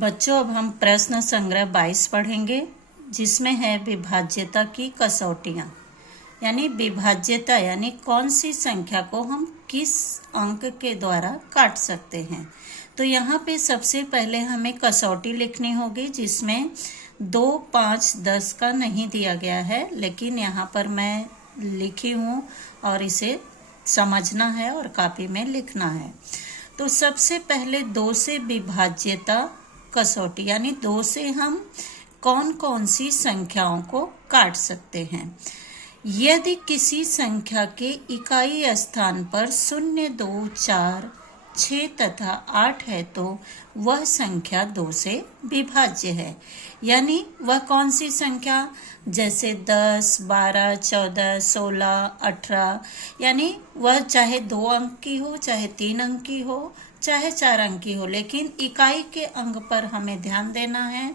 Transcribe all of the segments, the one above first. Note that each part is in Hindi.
बच्चों, अब हम प्रश्न संग्रह 22 पढ़ेंगे, जिसमें है विभाज्यता की कसौटियाँ। यानी विभाज्यता यानी कौन सी संख्या को हम किस अंक के द्वारा काट सकते हैं। तो यहाँ पे सबसे पहले हमें कसौटी लिखनी होगी, जिसमें 2, 5, 10 का नहीं दिया गया है, लेकिन यहाँ पर मैं लिखी हूँ और इसे समझना है और कॉपी में लिखना है। तो सबसे पहले 2 से विभाज्यता कसौटी यानी 2 से हम कौन कौन सी संख्याओं को काट सकते हैं। यदि किसी संख्या के इकाई स्थान पर 0, 2, 4, 6 तथा 8 है तो वह संख्या 2 से विभाज्य है। यानी वह कौन सी संख्या, जैसे 10, 12, 14, 16, 18, यानी वह चाहे 2 अंक की हो, चाहे 3 अंक की हो, चाहे 4 अंक की हो, लेकिन इकाई के अंक पर हमें ध्यान देना है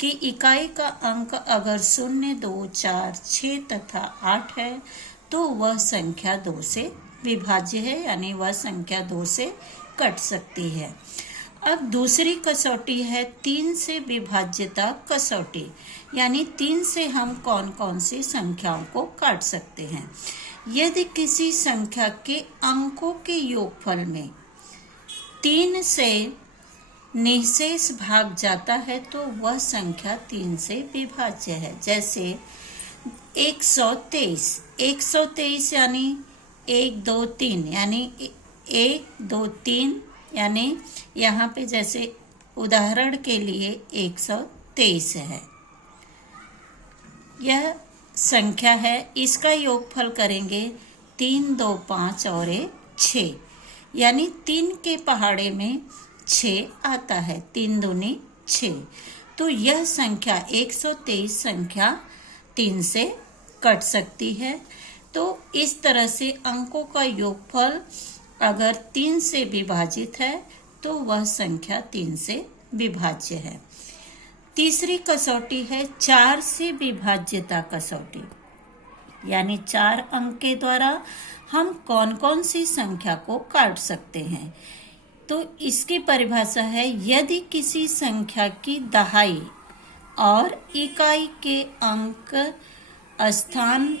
कि इकाई का अंक अगर 0, 2, 4, 6 तथा 8 है तो वह संख्या 2 से विभाज्य है, यानी वह संख्या 2 से कट सकती है। अब दूसरी कसौटी है 3 से विभाज्यता कसौटी, यानी 3 से हम कौन कौन सी संख्याओं को काट सकते हैं। यदि किसी संख्या के अंकों के योगफल में 3 से निःशेष भाग जाता है तो वह संख्या 3 से विभाज्य है। जैसे 123 यानी 1, 2, 3 यानी 1, 2, 3, यानी यहाँ पे जैसे उदाहरण के लिए 123 है, यह संख्या है। इसका योगफल करेंगे 3, 2, 5 और 1, 6, यानी 3 के पहाड़े में 6 आता है, 3 दूनी 6। तो यह संख्या 123 संख्या 3 से कट सकती है। तो इस तरह से अंकों का योगफल अगर 3 से विभाजित है तो वह संख्या 3 से विभाज्य है। तीसरी कसौटी है 4 से विभाज्यता कसौटी, यानी 4 अंक के द्वारा हम कौन कौन सी संख्या को काट सकते हैं। तो इसकी परिभाषा है, यदि किसी संख्या की दहाई और इकाई के अंक स्थान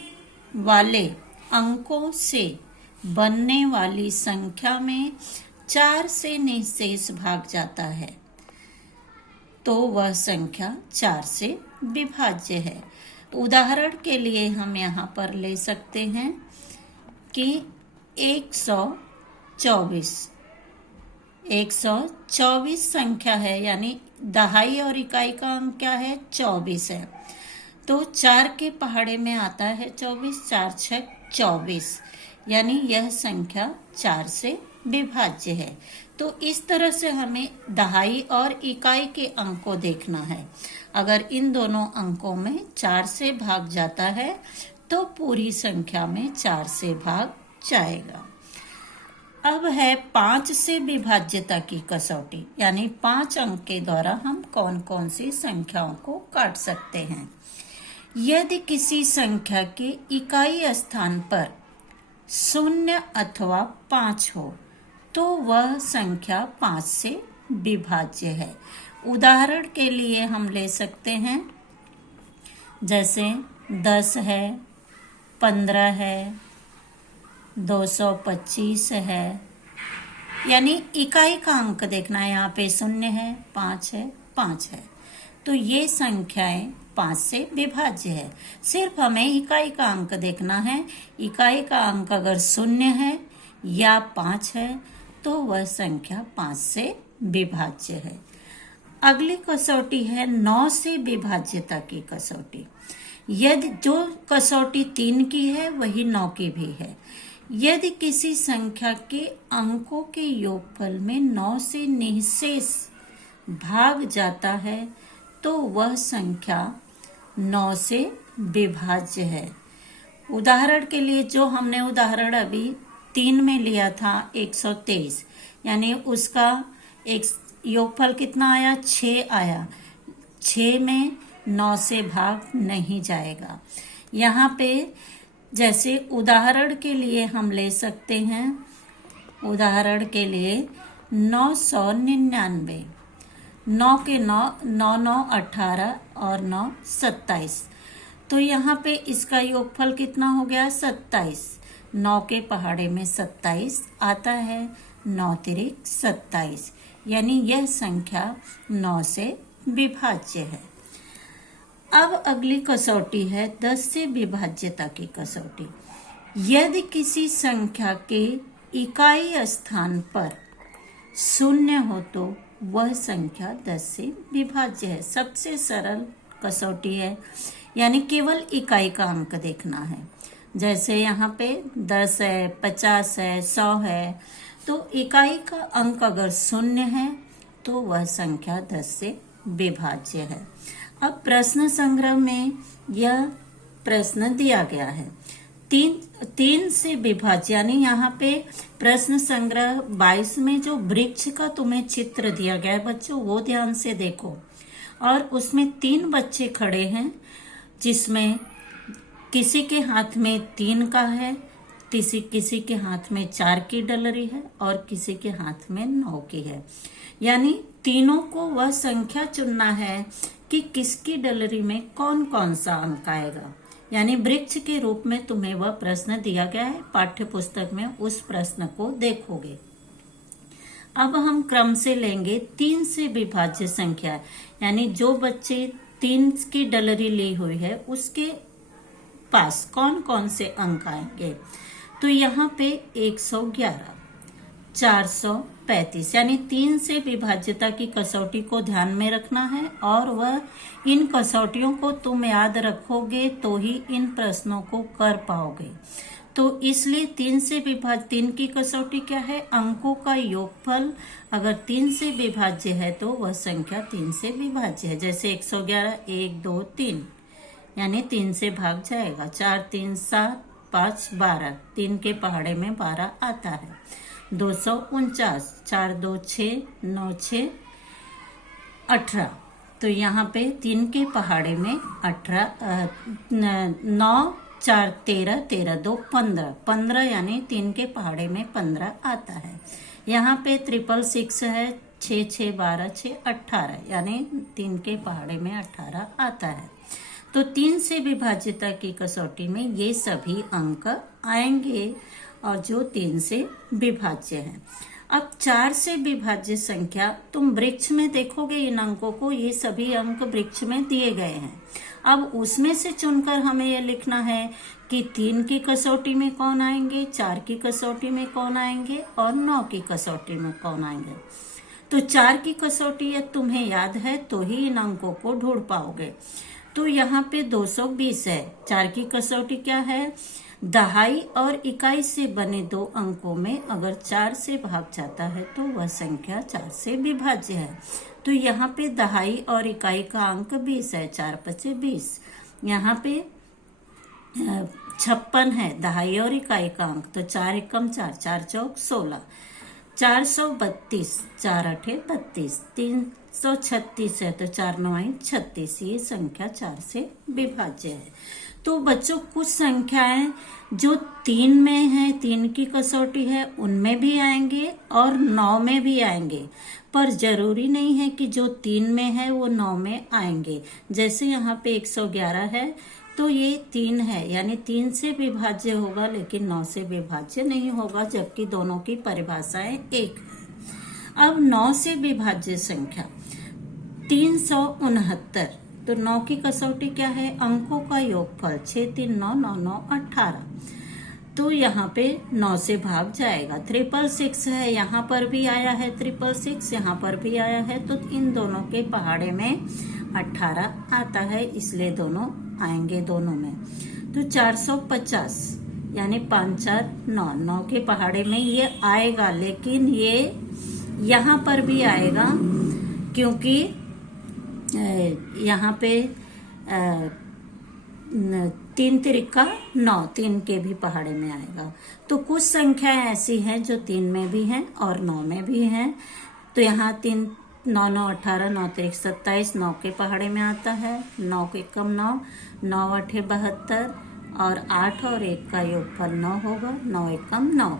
वाले अंकों से बनने वाली संख्या में 4 से निःशेष भाग जाता है तो वह संख्या 4 से विभाज्य है। उदाहरण के लिए हम यहाँ पर ले सकते हैं कि 124 संख्या है, यानी दहाई और इकाई का अंक क्या है, 24 है। तो 4 के पहाड़े में आता है 24, 4, 6, 24, यानी यह संख्या 4 से विभाज्य है। तो इस तरह से हमें दहाई और इकाई के अंक को देखना है। अगर इन दोनों अंकों में 4 से भाग जाता है तो पूरी संख्या में 4 से भाग जाएगा। अब है 5 से विभाज्यता की कसौटी, यानी 5 अंक के द्वारा हम कौन कौन सी संख्याओं को काट सकते हैं। यदि किसी संख्या के इकाई स्थान पर 0 अथवा 5 हो तो वह संख्या 5 से विभाज्य है। उदाहरण के लिए हम ले सकते हैं, जैसे 10 है, 15 है, 225 है, यानी इकाई का अंक देखना है। यहाँ पे 0 है, 5 है, 5 है, तो ये संख्याएं 5 से विभाज्य है। सिर्फ हमें इकाई का अंक देखना है। इकाई का अंक अगर 0 है या 5 है तो वह संख्या 5 से विभाज्य है। अगली कसौटी है 9 से विभाज्यता की कसौटी। यदि जो कसौटी 3 की है वही 9 की भी है। यदि किसी संख्या के अंकों के योगफल में 9 से निःशेष भाग जाता है तो वह संख्या 9 से विभाज्य है। उदाहरण के लिए जो हमने उदाहरण अभी 3 में लिया था 123, यानी उसका एक योगफल कितना आया, 6 आया। 6 में 9 से भाग नहीं जाएगा। यहाँ पे जैसे उदाहरण के लिए हम ले सकते हैं, उदाहरण के लिए 999, 9 के 9, 9 9 18 और 9 27। तो यहाँ पे इसका योगफल कितना हो गया? 27। 9 के पहाड़े में 27 आता है, 9 तिरिक 27, यानी यह संख्या 9 से विभाज्य है। अब अगली कसौटी है 10 से विभाज्यता की कसौटी। यदि किसी संख्या के इकाई स्थान पर शून्य हो तो वह संख्या 10 से विभाज्य है। सबसे सरल कसौटी है, यानी केवल इकाई का अंक देखना है। जैसे यहाँ पे 10 है, 50 है, 100 है, तो इकाई का अंक अगर शून्य है तो वह संख्या 10 से विभाज्य है। अब प्रश्न संग्रह में यह प्रश्न दिया गया है, तीन से विभाज्य, यानी यहाँ पे प्रश्न संग्रह 22 में जो वृक्ष का तुम्हें चित्र दिया गया है बच्चों, वो ध्यान से देखो। और उसमें 3 बच्चे खड़े हैं, जिसमें किसी के हाथ में 3 का है, किसी के हाथ में 4 की डलरी है और किसी के हाथ में 9 की है। यानी तीनों को वह संख्या चुनना है कि किसकी डलरी में कौन कौन सा अंक आएगा। यानी वृक्ष के रूप में तुम्हें वह प्रश्न दिया गया है, पाठ्य पुस्तक में उस प्रश्न को देखोगे। अब हम क्रम से लेंगे 3 से विभाज्य संख्या, यानी जो बच्चे 3 की डलरी ली हुई है उसके पास कौन कौन से अंक आएंगे। तो यहाँ पे 111, 435, यानी 3 से विभाज्यता की कसौटी को ध्यान में रखना है, और वह इन कसौटियों को तुम याद रखोगे तो ही इन प्रश्नों को कर पाओगे। तो इसलिए 3 से विभाज्य, 3 की कसौटी क्या है? अंकों का योगफल अगर 3 से विभाज्य है तो वह संख्या 3 से विभाज्य है। जैसे 111, 1 2 3, यानी 3 से भाग जाएगा। 4 3 7, 5 12, 3 के पहाड़े में 12 आता है। 249, 4 2 6, 9 6 18, तो यहाँ पे 3 के पहाड़े में 18, 9 4 13, 13 2 15, 15, यानी 3 के पहाड़े में 15 आता है। यहाँ पे 666 है, 6 6 12 6 18, यानी 3 के पहाड़े में 18 आता है। तो 3 से विभाज्यता की कसौटी में ये सभी अंक आएंगे, और जो 3 से विभाज्य है। अब 4 से विभाज्य संख्या, तुम वृक्ष में देखोगे इन अंकों को, ये सभी अंक वृक्ष में दिए गए हैं। अब उसमें से चुनकर हमें यह लिखना है कि 3 की कसौटी में कौन आएंगे, 4 की कसौटी में कौन आएंगे और 9 की कसौटी में कौन आएंगे। तो 4 की कसौटी यदि तुम्हें याद है तो ही इन अंकों को ढूंढ पाओगे। तो यहाँ पे 220 है। 4 की कसौटी क्या है? दहाई और इकाई से बने 2 अंकों में अगर 4 से भाग जाता है तो वह संख्या 4 से विभाज्य है। तो यहाँ पे दहाई और इकाई का अंक 20 है, 4 5 20। यहाँ पे 56 है दहाई और इकाई का अंक, तो 4 एकम 4, 4 चौक 16। 432, 4 8 32, 336 है, तो 4 9 36, ये संख्या 4 से विभाज्य है। तो बच्चों कुछ संख्याएं जो 3 में है, 3 की कसौटी है, उनमें भी आएंगे और 9 में भी आएंगे, पर जरूरी नहीं है कि जो 3 में है वो 9 में आएंगे। जैसे यहाँ पे 111 है तो ये 3 है, यानी 3 से विभाज्य होगा लेकिन 9 से विभाज्य नहीं होगा, जबकि दोनों की परिभाषाएं एक है। अब 9 से विभाज्य संख्या 369, तो 9 की कसौटी क्या है? अंकों का योगफल, 6 3 9 9 9 18, तो यहाँ पे 9 से भाग जाएगा। 666 है, यहाँ पर भी आया है 666, यहाँ पर भी आया है, तो इन दोनों के पहाड़े में 18 आता है, इसलिए दोनों आएंगे दोनों में। तो 450, यानी 5 4 9, 9 के पहाड़े में ये आएगा, लेकिन ये यहाँ पर भी आएगा क्योंकि यहाँ पे 3 तिरिका 9, 3 के भी पहाड़े में आएगा। तो कुछ संख्याएं ऐसी हैं जो 3 में भी हैं और 9 में भी हैं। तो यहाँ 3 9 9 18, 9 तिरिक 27, 9 के पहाड़े में आता है, 9 के कम 9, 9 8 72, और 8 और 1 का योगफल 9 होगा, 9 एकम 9,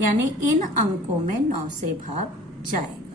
यानी इन अंकों में 9 से भाग जाएगा।